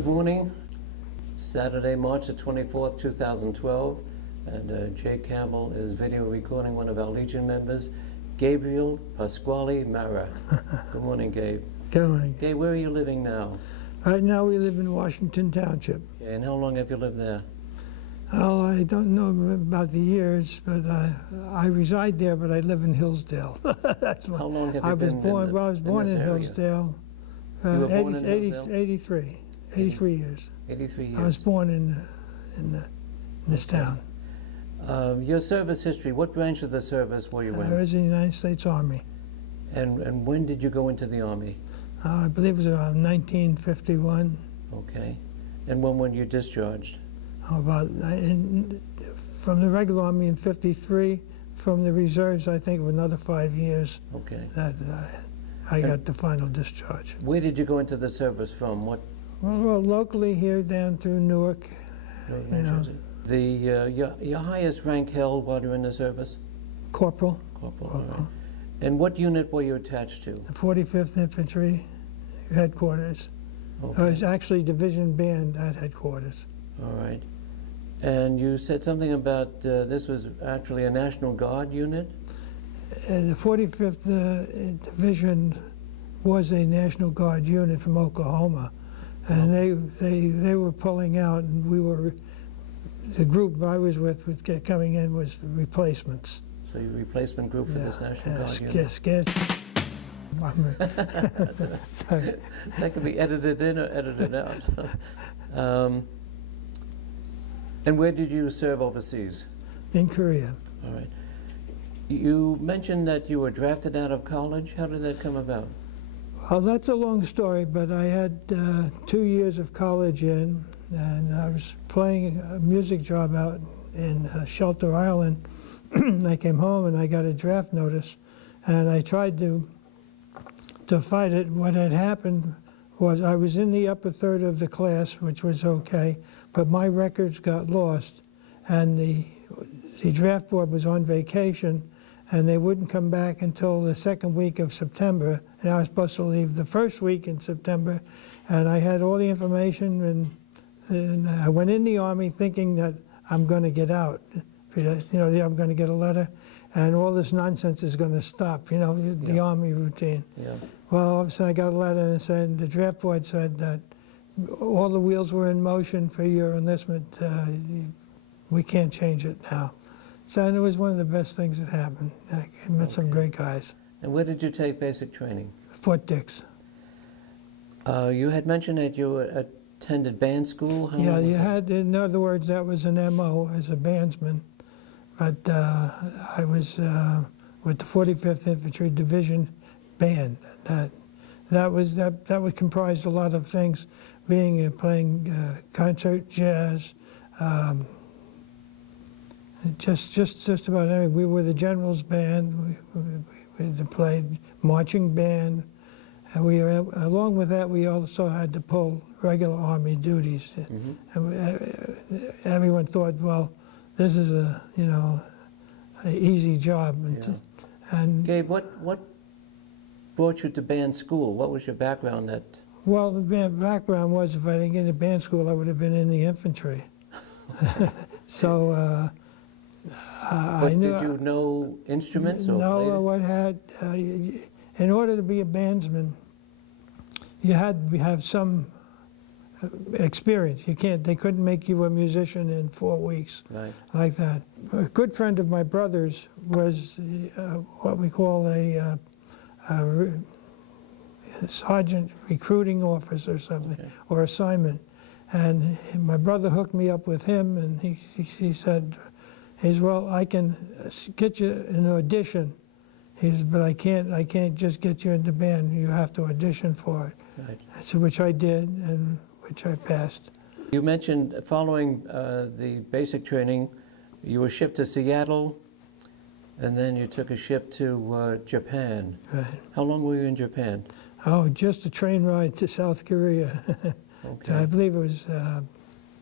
Good morning. Saturday, March the 24th, 2012, and Jay Campbell is video recording one of our Legion members, Gabriel Pasquale Marra. Good morning, Gabe. Good morning. Gabe, where are you living now? Right now we live in Washington Township. Okay, and how long have you lived there? Well, I don't know about the years, but I reside there, but I live in Hillsdale. That's How long have you I was been born, in well, I was born in this area? Hillsdale. You were born in Hillsdale? 83 years. 83 years. I was born in this town. Your service history, what branch of the service were you in? I was in the United States Army. And when did you go into the Army? I believe it was around 1951. Okay. And when were you discharged? From the regular Army in 53, from the reserves, I think, of another 5 years. Okay. That I got the final discharge. Where did you go into the service from? What? Well, locally here down through Newark. New Jersey. Your highest rank held while you were in the service? Corporal. Corporal. All right. And what unit were you attached to? The 45th Infantry headquarters. Okay. I was actually division band at headquarters. All right. And you said something about this was actually a National Guard unit? The 45th Division was a National Guard unit from Oklahoma, and they were pulling out, and we were, the group I was with coming in was replacements. So your replacement group for this National Guard unit? Yes, scared. That could be edited in or edited out. And where did you serve overseas? In Korea. All right. You mentioned that you were drafted out of college. How did that come about? Well, that's a long story, but I had 2 years of college in, and I was playing a music job out in Shelter Island. I came home and I got a draft notice, and I tried to fight it. What had happened was I was in the upper third of the class, which was okay, but my records got lost, and the draft board was on vacation, and they wouldn't come back until the second week of September, and I was supposed to leave the first week in September, and I had all the information, and I went in the Army thinking that I'm going to get out. You know, I'm going to get a letter, and all this nonsense is going to stop, you know, the Army routine. Yeah. Well, all of a sudden I got a letter and said, the draft board said that all the wheels were in motion for your enlistment. We can't change it now. So and it was one of the best things that happened. I met some great guys. And where did you take basic training? Fort Dix. You had mentioned that you attended band school. How Yeah, long you was had, in other words, that was an MO as a bandsman. But I was with the 45th Infantry Division Band. That would comprise a lot of things, being playing concert, jazz, just about everything. We were the General's Band. We played marching band, and along with that, we also had to pull regular Army duties. And everyone thought, well, this is an easy job. And Gabe, what brought you to band school? What was your background that? Well, the background was, if I didn't get into band school, I would have been in the infantry. So I knew. Did you know instruments? Or no, in order to be a bandsman, you had to have some experience. They couldn't make you a musician in 4 weeks, like that. A good friend of my brother's was what we call a sergeant recruiting office or something, or assignment. And my brother hooked me up with him, and he said, well, I can get you an audition. He said, but I can't just get you into band. You have to audition for it. Right. So which I did, and which I passed. You mentioned following the basic training, you were shipped to Seattle, and then you took a ship to Japan. Right. How long were you in Japan? Oh, just a train ride to South Korea. Okay. I believe it was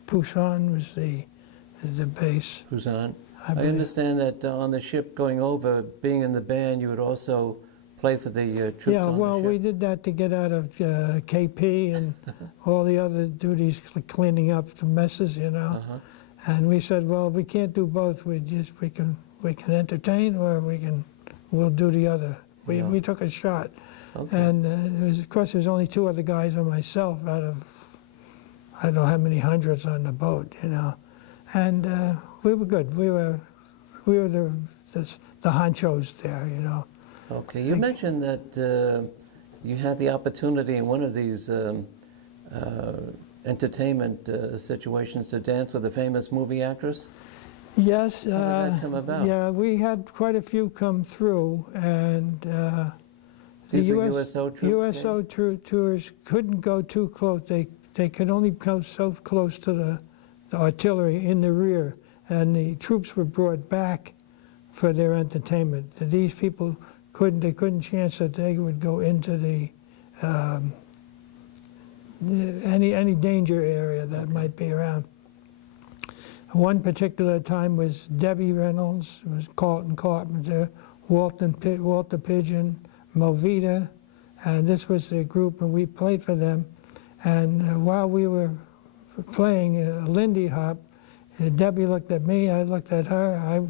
Busan was the base. Busan. I understand that on the ship going over, being in the band, you would also play for the troops Yeah, on well, the ship? we did that to get out of KP and all the other duties, cleaning up the messes, you know. Uh-huh. And we said, well, we can't do both. We can entertain, or we'll do the other. Yeah. We took a shot. Okay. And of course, there was only 2 other guys and myself out of I don't know how many hundreds on the boat, you know. And we were good. We were the honchos there, you know. Okay. You mentioned that you had the opportunity in one of these entertainment situations to dance with a famous movie actress. Yes. How did that come about? Yeah, we had quite a few come through, and the USO troops USO tours couldn't go too close. They could only go so close to the artillery in the rear, and the troops were brought back for their entertainment. These people couldn't chance that they would go into the any danger area that might be around. One particular time was Debbie Reynolds, was Carlton Carpenter, Walter Pigeon, Movita, and this was the group, and we played for them. And while we were playing Lindy Hop, Debbie looked at me, I looked at her, I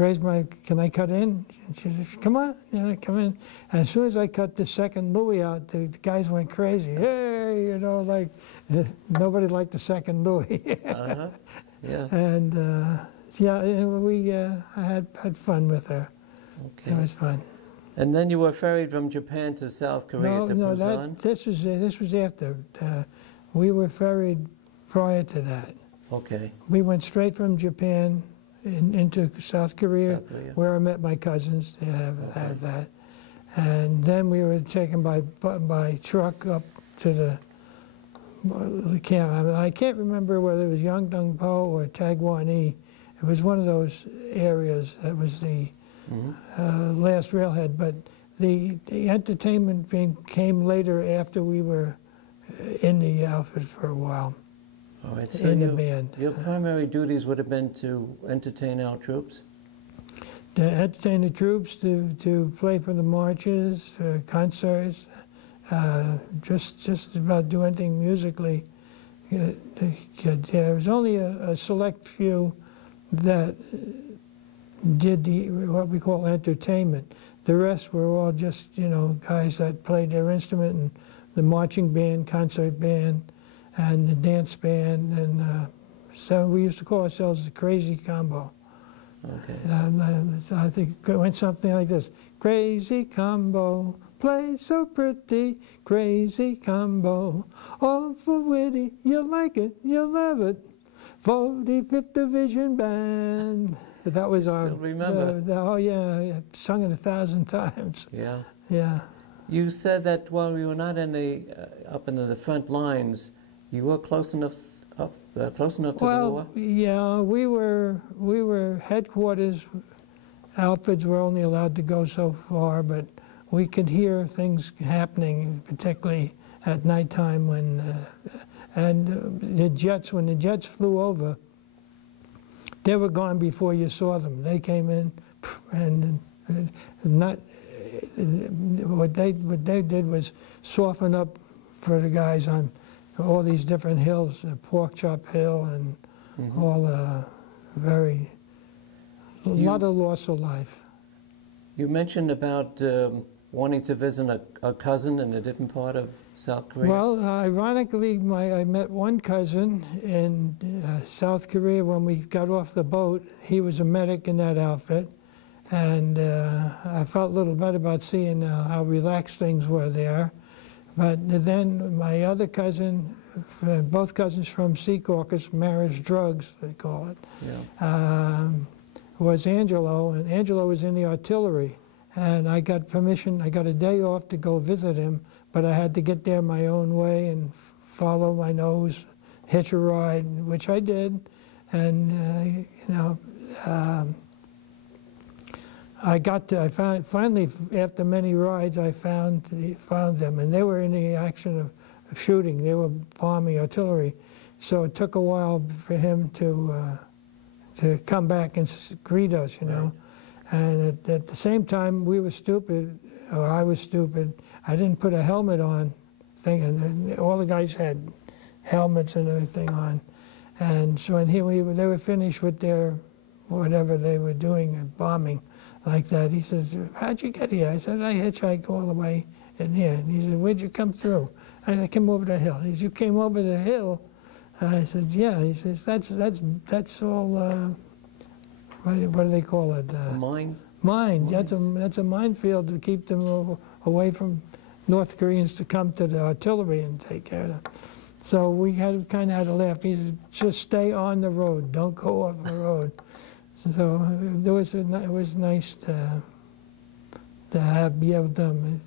raised can I cut in? And she said, come on, you know, come in. And as soon as I cut the second Louis out, the guys went crazy. Hey, you know, like, nobody liked the second Louis. Uh-huh. Yeah. And yeah, I had fun with her. Okay. It was fun. And then you were ferried from Japan to South Korea to Busan? This was after. We were ferried prior to that. Okay. We went straight from Japan into South Korea, where I met my cousins. They have that. And then we were taken by truck up to the camp. I can't remember whether it was Yeongdeungpo or Tagwani. It was one of those areas. That was the last railhead. But the entertainment came later after we were in the outfit for a while. All right, so in the band. Your primary duties would have been to entertain our troops? To entertain the troops, to play for the marches, for concerts, just about do anything musically. There was only a select few that did what we call entertainment. The rest were all just, you know, guys that played their instrument, and the marching band, concert band, and the dance band, and so we used to call ourselves the Crazy Combo. Okay. I think it went something like this: Crazy Combo, play so pretty, Crazy Combo, awful witty, you'll like it, you'll love it, 45th Division Band. That was our. Still remember? Oh yeah, I sung it 1,000 times. Yeah. Yeah. You said that while we were not in the up into the front lines, you were close enough to the war? Yeah, we were headquarters. Outfits were only allowed to go so far, but we could hear things happening, particularly at nighttime when the jets. When the jets flew over, they were gone before you saw them. They came in, and not. What they did was soften up for the guys on all these different hills, Pork Chop Hill, and all lot of loss of life. You mentioned about wanting to visit a cousin in a different part of South Korea. Well, ironically, I met one cousin in South Korea when we got off the boat. He was a medic in that outfit, and I felt a little better about seeing how relaxed things were there. But then my other cousin, both cousins from Sea Caucus, Marra's Drugs, they call it, was Angelo, and Angelo was in the artillery. And I got permission, I got a day off to go visit him, but I had to get there my own way and follow my nose, hitch a ride, which I did. And, you know, finally, after many rides, I found them, and they were in the action of shooting. They were bombing artillery, so it took a while for him to come back and greet us, you know. Right. And at the same time, we were stupid. or I was stupid. I didn't put a helmet on, thinking, and all the guys had helmets and everything on. And so when they were finished with their, whatever they were doing, bombing like that, he says, how'd you get here? I said, I hitchhiked all the way in here. And he said, where'd you come through? I came over the hill. He said, you came over the hill? I said, yeah. He says, that's all, what do they call it? Mine? Mines. That's a minefield to keep them away from North Koreans to come to the artillery and take care of them. So we kind of had a laugh. He said, just stay on the road. Don't go off the road. So it was nice to be able to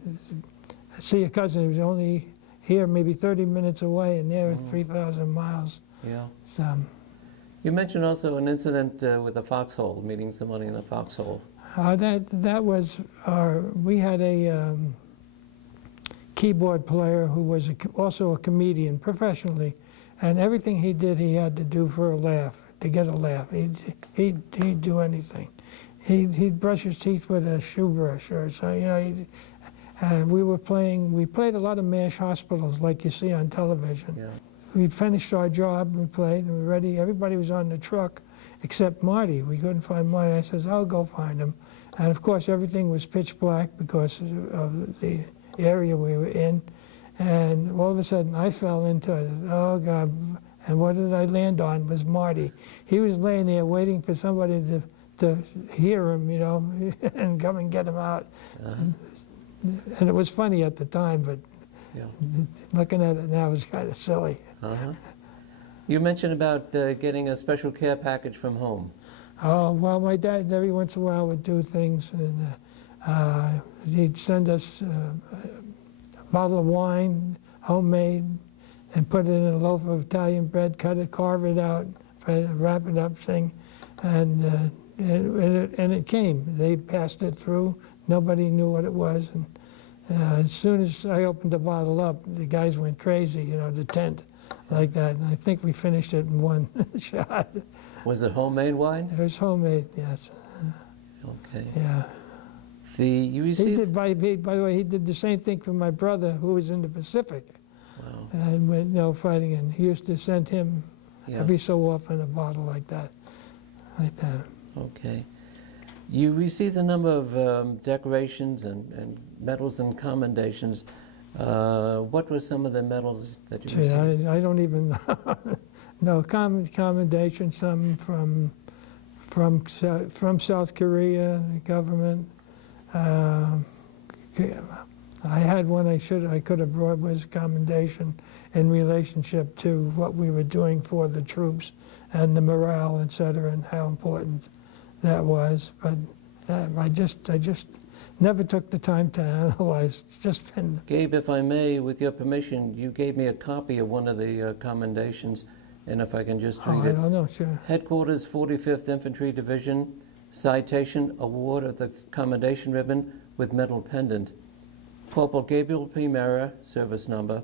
see a cousin who was only here maybe 30 minutes away, and there 3,000 miles. Yeah. So, you mentioned also an incident with a foxhole, meeting somebody in a foxhole. that was we had a keyboard player who was also a comedian professionally, and everything he did he had to do for a laugh, to get a laugh. He'd do anything. He'd brush his teeth with a shoe brush, or so, you know. And we played a lot of MASH hospitals like you see on television. Yeah. We finished our job, we played, and we were ready. Everybody was on the truck except Marty. We couldn't find Marty. I says, I'll go find him. And of course, everything was pitch black because of the area we were in. And all of a sudden, I fell into it. Oh, God. And what did I land on was Marty. He was laying there waiting for somebody to hear him, you know, and come and get him out. And it was funny at the time, but yeah. Looking at it now is kind of silly. You mentioned about getting a special care package from home. Oh, well, my dad every once in a while would do things, and he'd send us a bottle of wine, homemade, and put it in a loaf of Italian bread, cut it, carve it out, wrap it up, and it came. They passed it through. Nobody knew what it was, and as soon as I opened the bottle up, the guys went crazy, you know, the tent, like that. And I think we finished it in one shot. Was it homemade wine? It was homemade, yes. Okay. Yeah. You received... He did, by the way, he did the same thing for my brother, who was in the Pacific. Wow. And you know, fighting, and he used to send him every so often a bottle like that. Okay. You received a number of decorations and medals and commendations. What were some of the medals that you received? I don't even know. No, commendations, some from South Korea, the government. I had one I could have brought, was commendation in relationship to what we were doing for the troops and the morale, et cetera, and how important that was. But I just never took the time to analyze. It's just been... Gabe, if I may, with your permission, you gave me a copy of one of the commendations, and if I can just read it. I don't know, sure. Headquarters 45th Infantry Division, citation, award of the commendation ribbon with medal pendant. Corporal Gabriel P. Marra, service number,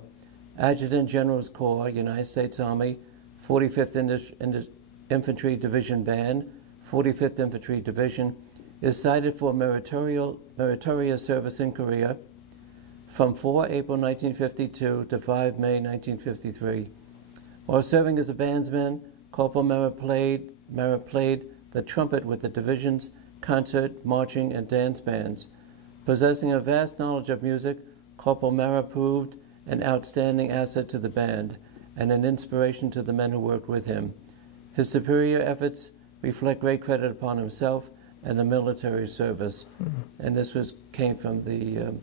Adjutant General's Corps, United States Army, 45th Infantry Division Band, 45th Infantry Division, is cited for meritorious service in Korea from 4 April 1952 to 5 May 1953. While serving as a bandsman, Corporal Marra played the trumpet with the division's concert, marching, and dance bands. Possessing a vast knowledge of music, Corporal Marra proved an outstanding asset to the band and an inspiration to the men who worked with him. His superior efforts reflect great credit upon himself and the military service. And this came from the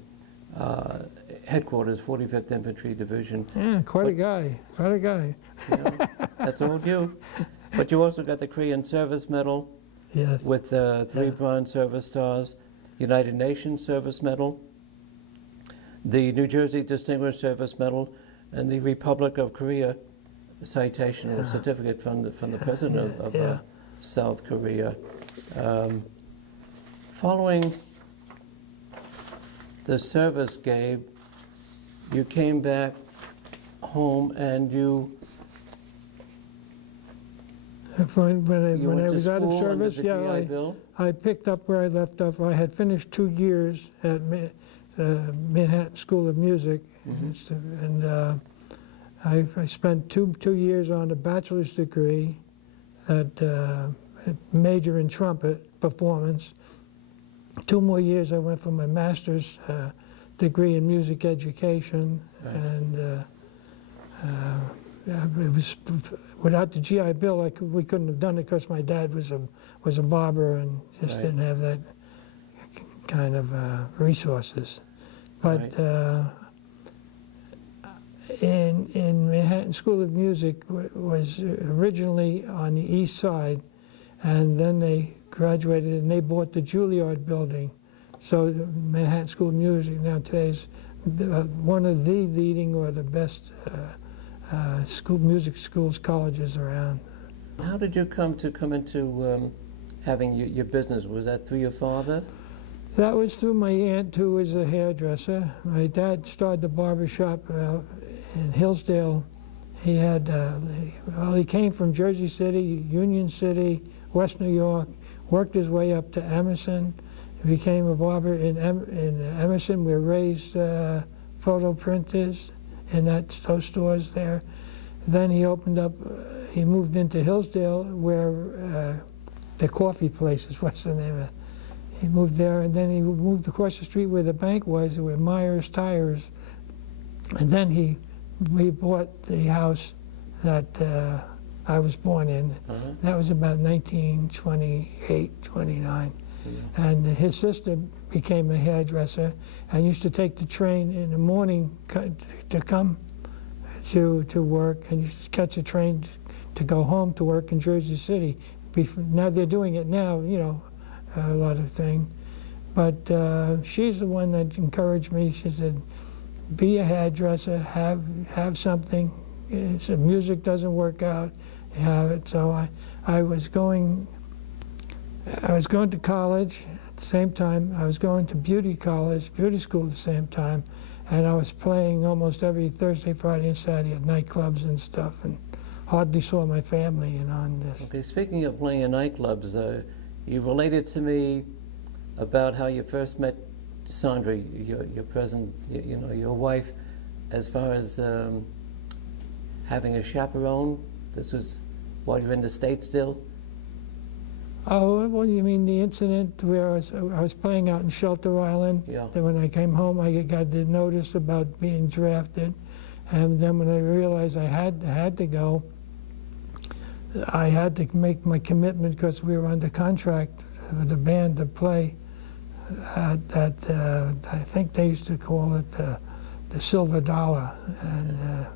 headquarters, 45th Infantry Division. Yeah, quite a guy. Yeah, that's all you. But you also got the Korean Service Medal, yes, with 3 Bronze Service Stars, United Nations Service Medal, the New Jersey Distinguished Service Medal, and the Republic of Korea citation or certificate from the President of South Korea. Following the service, Gabe, you came back home and you... When I was out of service, I picked up where I left off. I had finished 2 years at Manhattan School of Music, and I spent two years on a bachelor's degree, that major in trumpet performance. 2 more years I went for my master's degree in music education, and it was without the GI Bill we couldn't have done it because my dad was a barber and just didn't have that kind of resources. But in Manhattan School of Music was originally on the east side, and then they graduated and they bought the Juilliard building. So the Manhattan School of Music now today is one of the leading or the best music schools, colleges around. How did you come into having your business? Was that through your father? That was through my aunt, who was a hairdresser. My dad started the barber shop in Hillsdale. He had, he came from Jersey City, Union City, West New York, worked his way up to Emerson, became a barber in Emerson. We raised photo printers in those stores there. Then he opened up, he moved into Hillsdale, where the coffee places, what's the name of it? He moved there, and then he moved across the street where the bank was, where Myers Tires. And then we bought the house that I was born in. That was about 1928, 29. And his sister became a hairdresser and used to take the train in the morning to come to work, and used to catch a train to go home to work in Jersey City. Now they're doing it now, you know, a lot of things. But she's the one that encouraged me. She said, be a hairdresser, have something. If music doesn't work out, have it. So I was going to college at the same time. I was going to beauty school at the same time, and I was playing almost every Thursday, Friday, and Saturday at nightclubs and stuff, and hardly saw my family, you know. And this. Okay, speaking of playing in nightclubs, you related to me about how you first met Sandra, your present, you know, your wife, as far as having a chaperone. This was while you were in the States still? Oh, well, you mean the incident where I was playing out in Shelter Island? Yeah. Then when I came home, I got the notice about being drafted, and then when I realized I had to go, I had to make my commitment because we were under contract with the band to play at I think they used to call it the Silver Dollar, and